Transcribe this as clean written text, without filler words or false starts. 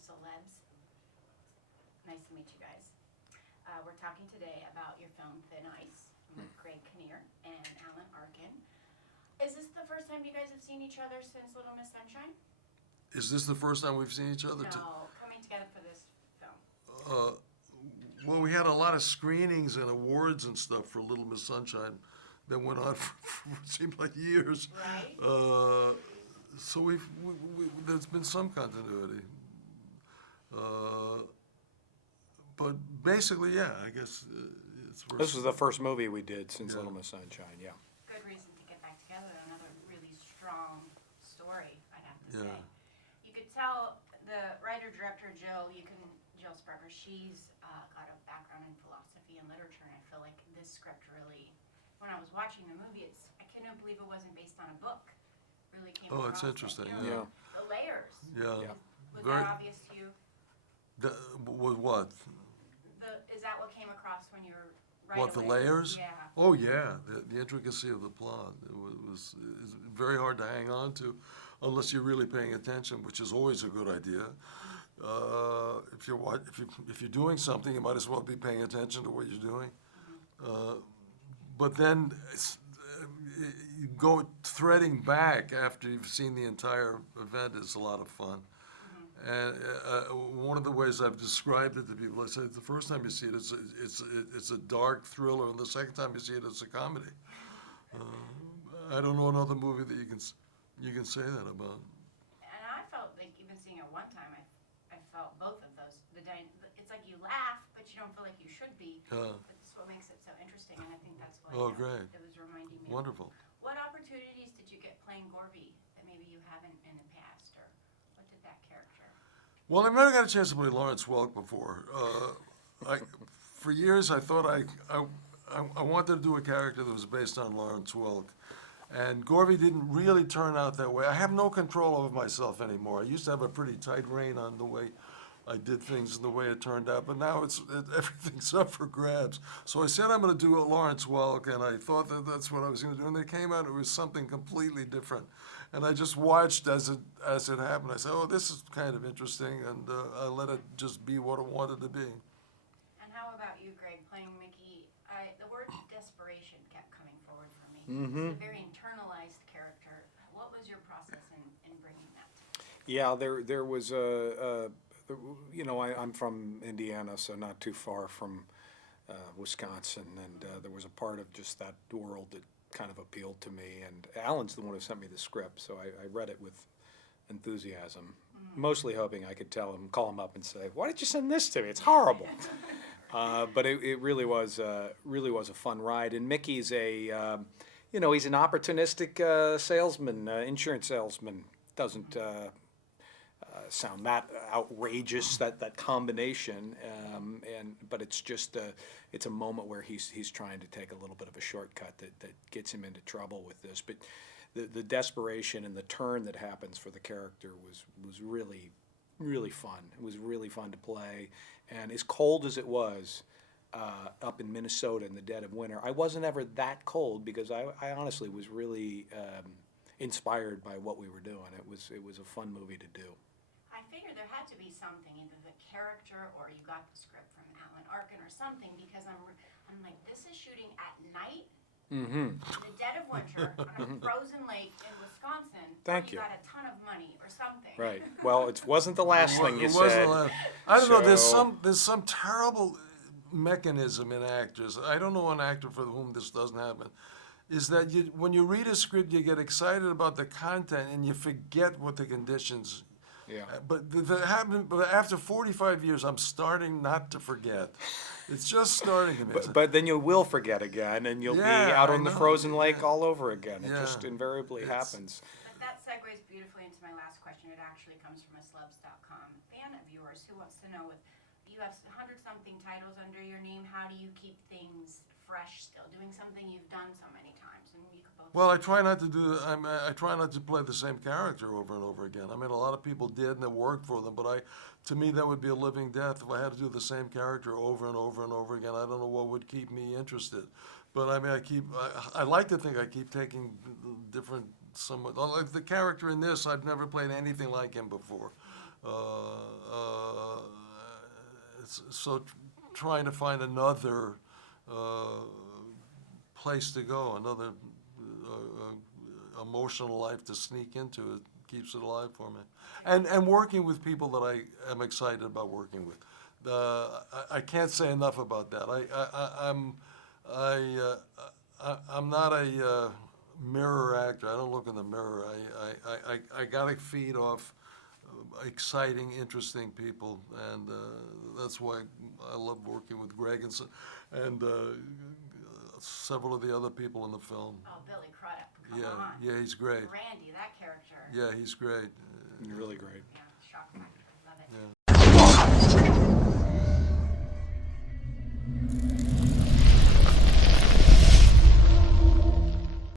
Celebs. Nice to meet you guys. We're talking today about your film Thin Ice with Greg Kinnear and Alan Arkin. Is this the first time you guys have seen each other since Little Miss Sunshine? Is this the first time we've seen each other? No, coming together for this film. Well, we had a lot of screenings and awards and stuff for Little Miss Sunshine that went on for what seemed like years. Right. So there's been some continuity. But basically, yeah, I guess it's. This was the first movie we did since Little Miss Sunshine, yeah. Good reason to get back together. Another really strong story, I'd have to say. You could tell the writer-director Jill Sprecher, she's got a background in philosophy and literature, and I feel like this script really, when I was watching the movie, I couldn't believe it wasn't based on a book. Really came across. Oh, it's interesting. You know, the layers. Yeah. Was Very, that obvious to you? with what? Is that what came across when you were writing? What, the layers? Yeah. Oh, yeah, the intricacy of the plot. It's very hard to hang on to unless you're really paying attention, which is always a good idea. If you're doing something, you might as well be paying attention to what you're doing. But then you go threading back after you've seen the entire event is a lot of fun. And one of the ways I've described it to people, I say the first time you see it, it's a dark thriller, and the second time you see it, it's a comedy. I don't know another movie that you can say that about. And I felt like even seeing it one time, I felt both of those. It's like you laugh, but you don't feel like you should be. But that's what makes it so interesting, and I think that's what great. It was reminding me. Wonderful. What opportunities did you get playing Gorby that maybe you haven't in the past, or what did that character? Well, I've never got a chance to play Lawrence Welk before. For years, I thought I wanted to do a character that was based on Lawrence Welk. And Gorby didn't really turn out that way. I have no control over myself anymore. I used to have a pretty tight rein on the way I did things and the way it turned out, but now everything's up for grabs. So I said I'm going to do a Lawrence Welk, and I thought that's what I was going to do. And it came out, it was something completely different. And I just watched as it happened. I said, oh, this is kind of interesting, and I let it just be what it wanted to be. And how about you, Greg, playing Mickey? The word desperation kept coming forward for me. Mm-hmm. It's a very internalized character. What was your process in bringing that? Yeah, there was I'm from Indiana, so not too far from Wisconsin, and there was a part of just that world that kind of appealed to me. And Alan's the one who sent me the script, so I read it with enthusiasm, mostly hoping I could call him up and say, "Why did you send this to me? It's horrible." But it really was a fun ride. And Mickey's he's an opportunistic salesman, insurance salesman. Doesn't sound that outrageous, that combination, but it's just it's a moment where he's trying to take a little bit of a shortcut that gets him into trouble with this. But the desperation and the turn that happens for the character was really, really fun. It was really fun to play, and as cold as it was up in Minnesota in the dead of winter, I wasn't ever that cold because I honestly was really inspired by what we were doing. It was a fun movie to do. I figured there had to be something, either the character or you got the script from Alan Arkin or something, because I'm like, this is shooting at night, in the dead of winter, on a frozen lake in Wisconsin. Thank you. Got a ton of money or something. Right. Well, it wasn't the last thing you said. I don't know. There's some terrible mechanism in actors. I don't know an actor for whom this doesn't happen. Is that when you read a script, you get excited about the content and you forget what the conditions. Yeah. But after 45 years, I'm starting not to forget. It's just starting to make sense. But then you will forget again, and you'll be out on the frozen lake all over again. It just invariably happens. But that segues beautifully into my last question. It actually comes from a CELEBS.com fan of yours who wants to know, you have 100-something titles under your name. How do you keep things fresh still, doing something you've done so many times? And you could both. Well, I try not to I try not to play the same character over and over again. I mean, a lot of people did, and it worked for them. But to me, that would be a living death if I had to do the same character over and over and over again. I don't know what would keep me interested. But I mean, I like to think I keep taking different, somewhat. Like the character in this, I've never played anything like him before. so trying to find another place to go, another emotional life to sneak into, it keeps it alive for me. And working with people that I am excited about working with. I can't say enough about that. I'm not a mirror actor. I don't look in the mirror. I gotta feed off exciting, interesting people, and that's why I love working with Greg and several of the other people in the film. Oh, Billy Crudup, come on. Yeah, he's great. Randy, that character. Yeah, he's great. Really great. Yeah, shock factor.